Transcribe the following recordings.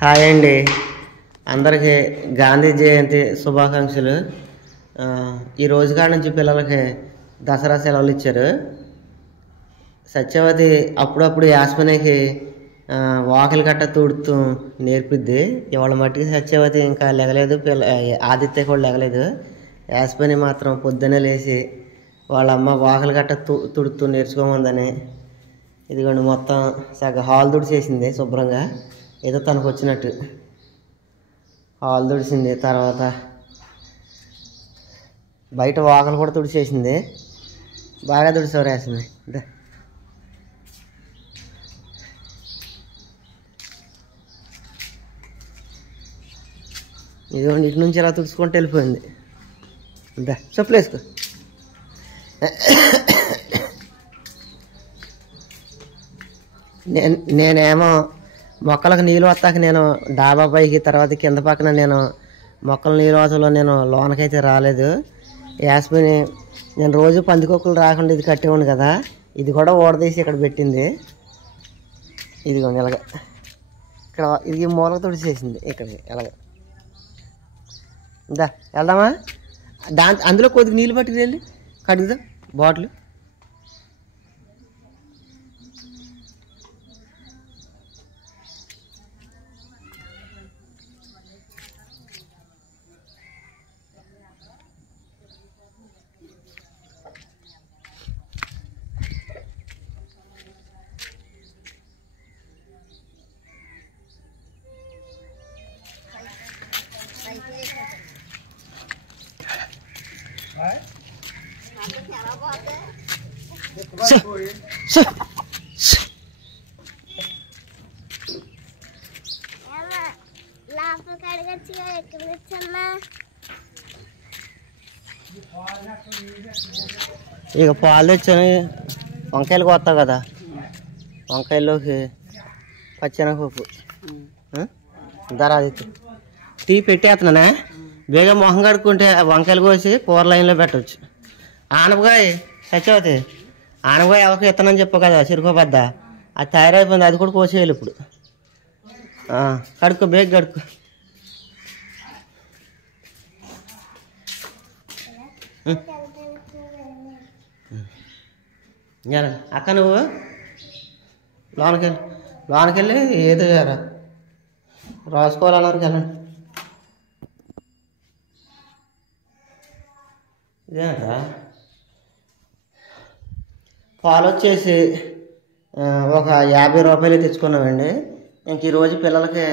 Hi అండి, అందరికీ గాంధీ జయంతి శుభాకాంక్షలు. ఈ రోజు కాడ నుంచి పిల్లలకి దసరా సెలవులు ఇచ్చారు. సత్యవతి అప్పుడప్పుడు యాస్మినికి వాకిలి కట్ట తూడుతూ నేర్పిద్ది. ఇవాళ మట్టికి సత్యవతి ఇంకా లెగలేదు, ఆదిత్య కూడా లెగలేదు. యాస్మిని మాత్రం పొద్దున్నే లేచి వాళ్ళ అమ్మ వాకిలి కట్ట తుడుతూ నేర్చుకోమందని ఇదిగోండి మొత్తం సగం హాల్ తుడిచేసింది శుభ్రంగా, ఏదో తనకు వచ్చినట్టు హాల్ తుడిచింది. తర్వాత బయట వాకలు కూడా తుడిచేసింది. బాగా తుడిచావు రాసింది. ఇదిగోండి ఇటు నుంచి ఇలా తుడుచుకుంటూ వెళ్ళిపోయింది. అంతే చెప్పులు వేసుకో. నేనేమో మొక్కలకు నీళ్ళు వస్తాక నేను డాబా పైకి తర్వాత కింద పక్కన నేను మొక్కల నీళ్ళు వసలో నేను లోనకైతే రాలేదు. యాస్మిని నేను రోజు పందికొక్కులు రాకుండా ఇది కట్టేవాడు కదా, ఇది కూడా ఓడదీసి ఇక్కడ పెట్టింది. ఇదిగోండి ఇలాగ ఇక్కడ ఇది మూలక తుడిచేసింది. ఇక్కడికి ఎలాగ ఇందా వెళ్దామా, అందులో కొద్దిగా నీళ్ళు పట్టుకు వెళ్ళి కడుగుదా బాటిల్. ఇక పాలు తెచ్చాను, వంకాయలు కోస్తావు కదా, వంకాయల్లోకి పచ్చెనగపప్పు ధర టీ పెట్టేస్తున్నానే. బేగా మొహం కడుక్కుంటే వంకాయలు కోసి కూర లైన్లో పెట్టవచ్చు. ఆనపకాయ సత్యవతి, ఆనపకాయ ఎవరికి ఇస్తానని చెప్పు కదా చిరుకోబద్ద, అది తయారైపోయింది, అది కూడా కోసేయాలి ఇప్పుడు. కడుక్కో బేగ కడుక్కో. అక్క నువ్వు లోనకెళ్ళి ఏదో రాసుకోవాలన్నారు వెళ్ళండి. ఇదేంట పాలు వచ్చేసి ఒక 50 రూపాయలు తెచ్చుకున్నామండి. ఇంక ఈరోజు పిల్లలకి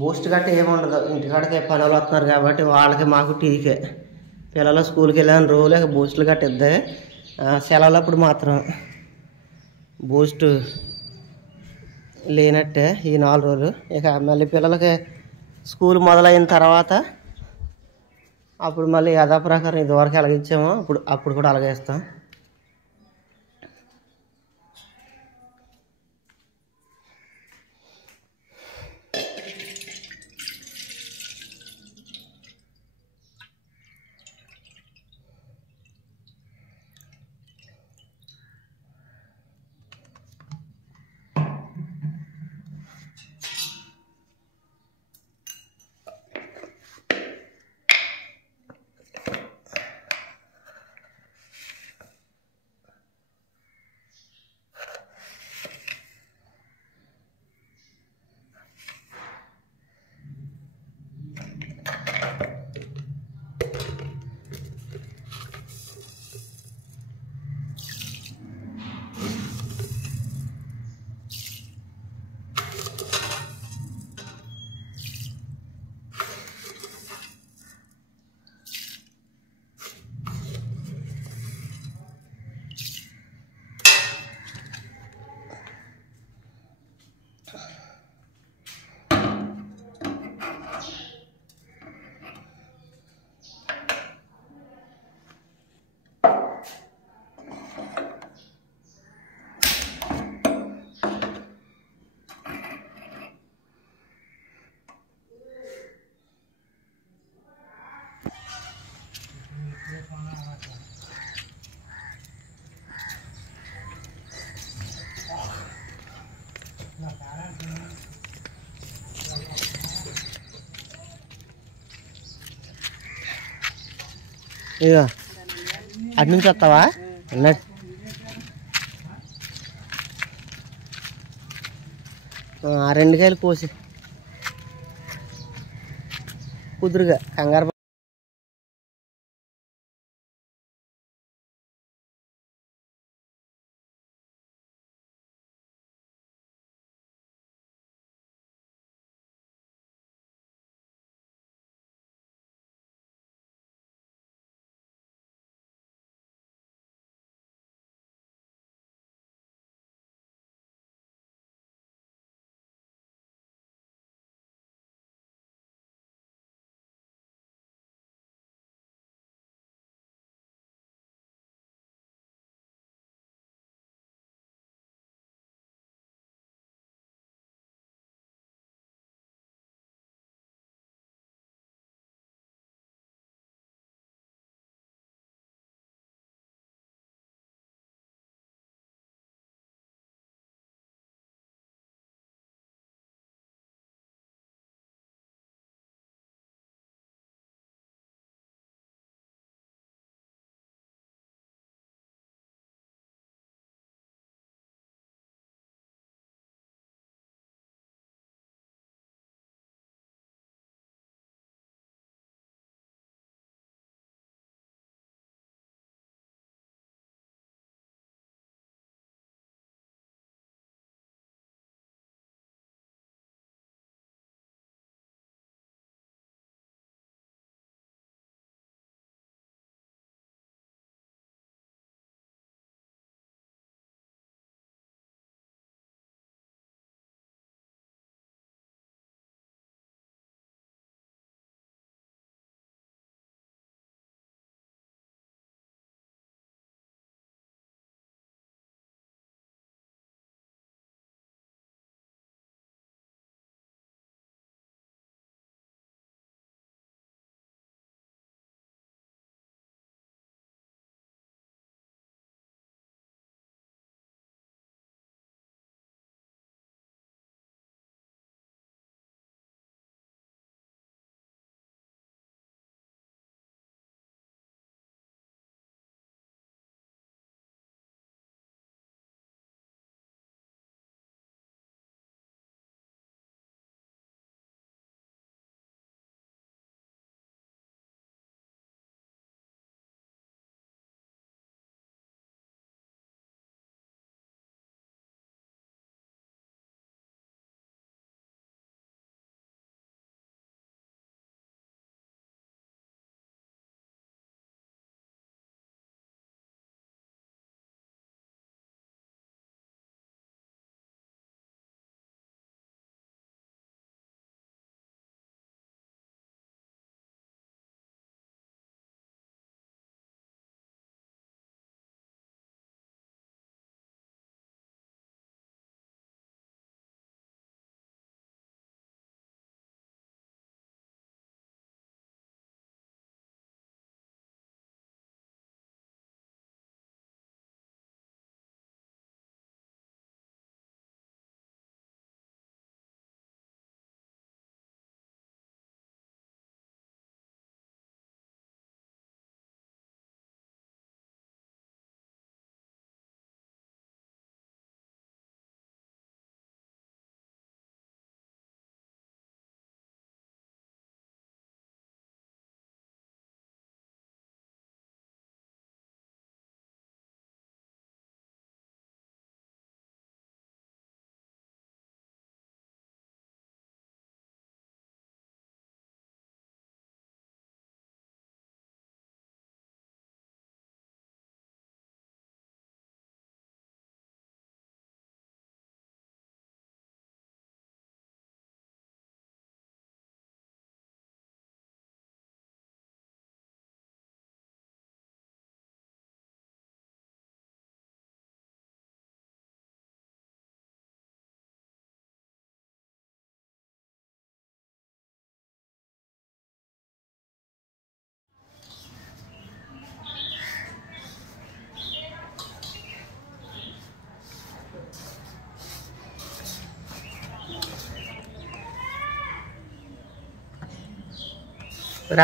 బూస్ట్ గట్ట ఏముండదు, ఇంటికాడికి పనులు వస్తున్నారు కాబట్టి వాళ్ళకి మాకు టీకే. పిల్లలు స్కూల్కి వెళ్ళాను రోజులే బూస్టులు గట్ట ఇద్దాయి. సెలవులప్పుడు మాత్రం బూస్ట్ లేనట్టే ఈ 4 రోజులు. ఇక మళ్ళీ పిల్లలకి స్కూల్ మొదలైన తర్వాత అప్పుడు మళ్ళీ యథాప్రకారం ఇదివరకు ఎలాగిచ్చామో అప్పుడు కూడా అలాగే ఇస్తాం. ఇగో అటు నుంచి వస్తావా అన్నట్టు ఆ 2 కాయలు కోసి కుదురుగా కంగారు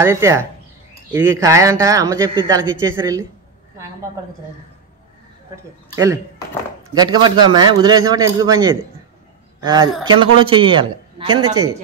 ఆదిత్య ఇది కాయ అంట అమ్మ చెప్పి దానికి ఇచ్చేసారు వెళ్ళి వెళ్ళు గట్టిగా పట్టుకో అమ్మ వదిలేసేవాటి ఎందుకు పని చేయదు అది కింద కూడా చెయ్యాలి కింద చెయ్యి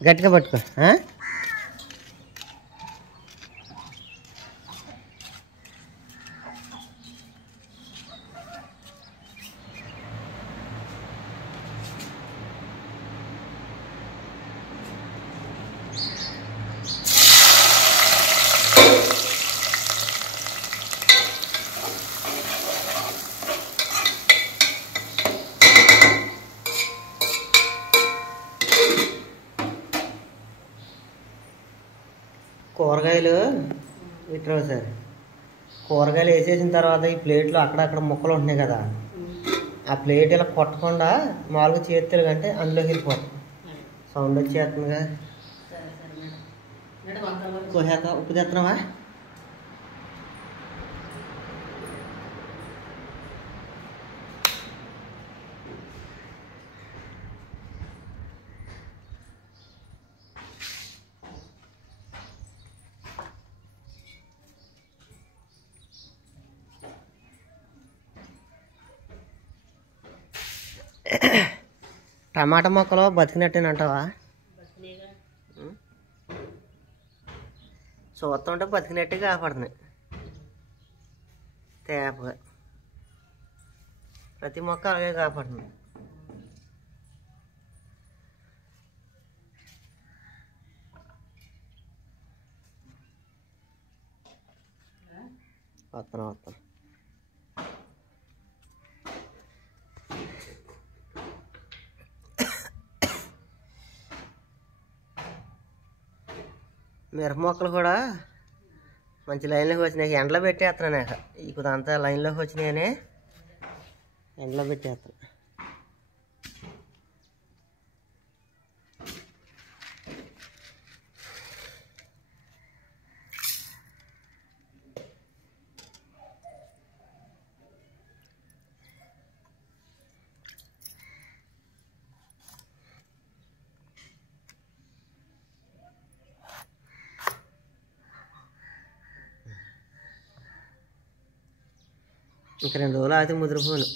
గట్టిగా పట్టుకో కూరగాయలు ఇట్లా సార్ కూరగాయలు వేసేసిన తర్వాత ఈ ప్లేట్లో అక్కడక్కడ ముక్కలు ఉంటున్నాయి కదా ఆ ప్లేట్ ఇలా కొట్టకుండా మామూలుగా చేతులు కంటే అందులోకి వెళ్ళిపోతుంది సౌండ్ వచ్చేస్తుందిగా ఉప్పు తెస్తున్నావా టమాటా మొక్కలు బతికినట్టేనంటావా చూస్తుంటే బతికినట్టే కాపాడుతున్నాయి తేపగా ప్రతి మొక్క అలాగే కాపాడుతుంది వస్తాను మిరప మొక్కలు కూడా మంచి లైన్లోకి వచ్చినాయి ఎండలో పెట్టేస్తున్నాను ఇప్పుడు అంతా లైన్లోకి వచ్చినాయని ఎండలో పెట్టేస్తాను ఇంకా 2 రోజులు అయితే ముదిరిపోను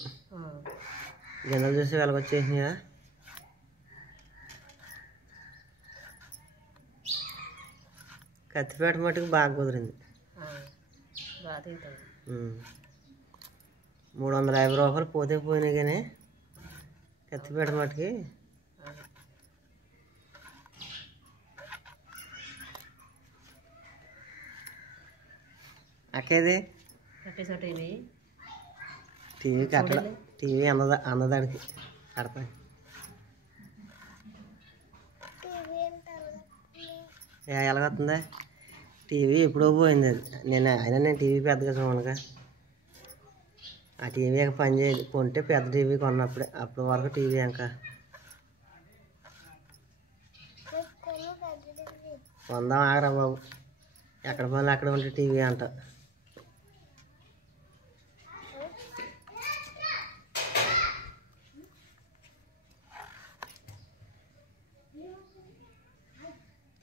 గిన్నెలు చూసి వెలగొచ్చేసినాయా కత్తిపేట మట్టుకు బాగా కుదిరింది 350 రూపాయలు పోతే పోయినాయి కానీ కత్తిపేట మట్టుకి అక్కేది టీవీ కట్టడ టీవీ అన్నదానికి కడతాను ఎలాగొస్తుందా టీవీ ఎప్పుడో పోయింది అది నేను టీవీ పెద్దగా చూడనుగా ఆ టీవీ పని చేయదు కొంటే పెద్ద టీవీ కొన్నప్పుడే అప్పటి వరకు టీవీ ఇంకా కొందాం ఆగరా బాబు ఎక్కడ పనులు అక్కడ ఉంటే టీవీ అంట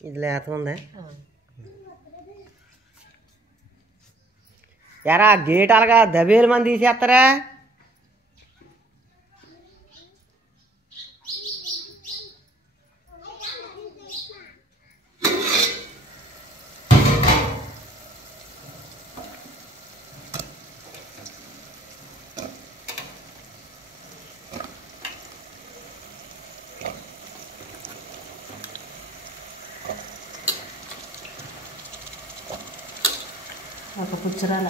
ఇది లేత ఉందా ఎరా గేట్ అలాగా దబేలు మంది తీసేస్తారా ఒక పుచ్చరాల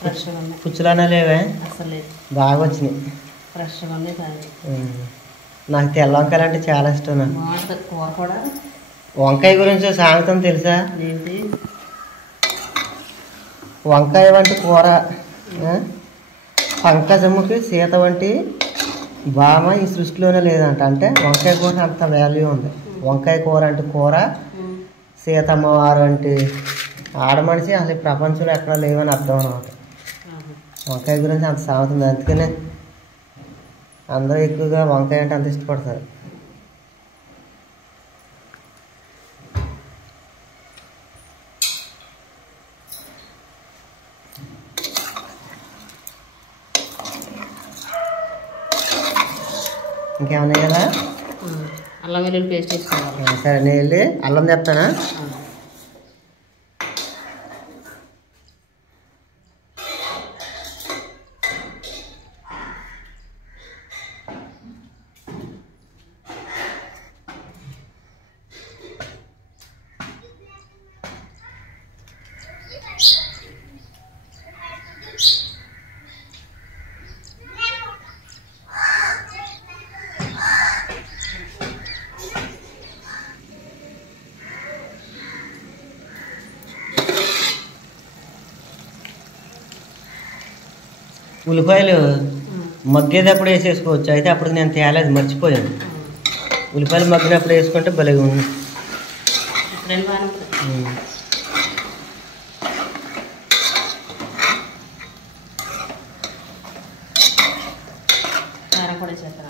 ఫ్రెష్గా ఉన్నాయి పుచ్చులనే లేవే అసలు లేదు బాగా వచ్చినాయి ఫ్రెష్గా ఉన్నాయి కానీ నాకు తెల్ల వంకాయలు అంటే చాలా ఇష్టం నాకు బాగుంటుంది కూర కూడా వంకాయ గురించి సాగుతాం తెలుసా ఏంటి వంకాయ వంటి కూర పంకజముకి సీత వంటి భామ ఈ సృష్టిలోనే లేదంట. అంటే వంకాయ కూర అంత వాల్యూ ఉంది. వంకాయ కూర అంటే కూర, సీతమ్మవారు అంటే ఆడమనిషి అసలు ఈ ప్రపంచంలో ఎక్కడ లేవని అర్థం అనమాట. వంకాయ గురించి అంత సాగుతుంది. అందుకనే అందరూ ఎక్కువగా వంకాయ అంటే అంత ఇష్టపడతారు. ఇంకేమన్నా వేయాలా? అల్లం వెల్లుల్లి పేస్ట్ వేసుకోవాలి. సరే నేను వెళ్ళి అల్లం చెప్తానా? ఉల్లిపాయలు మగ్గేటప్పుడు వేసేసుకోవచ్చు. అయితే అప్పుడు నేను తేలేదు, మర్చిపోయాను. ఉల్లిపాయలు మగ్గినప్పుడు వేసుకుంటే భలే ఉంది. కారం కూడా చేస్తారా?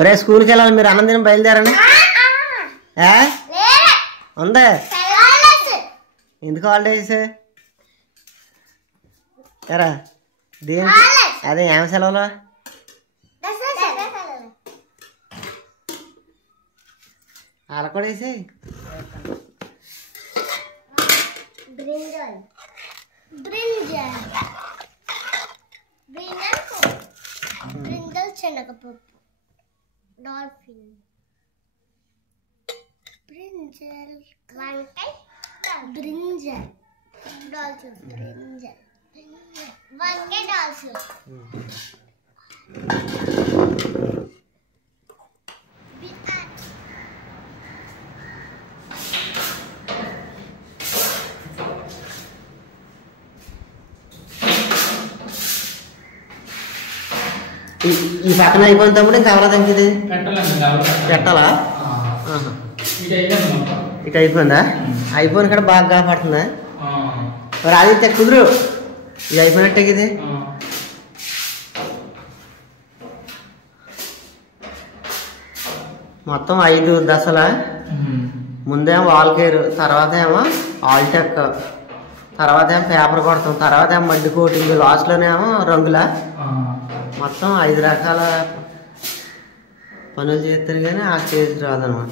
ఒరే స్కూల్కి వెళ్ళాలి, మీరు అన్నం తిని బయలుదేరండి. ఉందా? ఎందుకు హాలిడేస్? ఎరా దేని అదే ఏం సెలవులు? అలా కూడా వేసి శనగపప్పు, డాల్ఫిన్, బ్రింజల్, వంకాయ, బ్రింజల్, డాల్ఫిన్, బ్రింజల్, వంగే డాల్స్ ఈ పక్కన అయిపోయిన తమ్ముడు ఇంకా ఎవరా తగ్గిది పెట్టాలా ఇటు అయిపోయిందా అయిపోయిన కూడా బాగా కాపాడుతుందా మరి ఆదిత్య కుదురు ఇది అయిపోయినట్టే ఇది మొత్తం 5 దశల ముందేమో వాల్ కేర్ తర్వాత ఏమో ఆల్టెక్ తర్వాత ఏమో పేపర్ కొడతాం తర్వాత ఏమో మడ్డి కోటింగ్ లాస్ట్లోనేమో రంగుల మొత్తం 5 రకాల పనులు చేస్తారు కానీ ఆ స్టేజ్ రాదనమాట.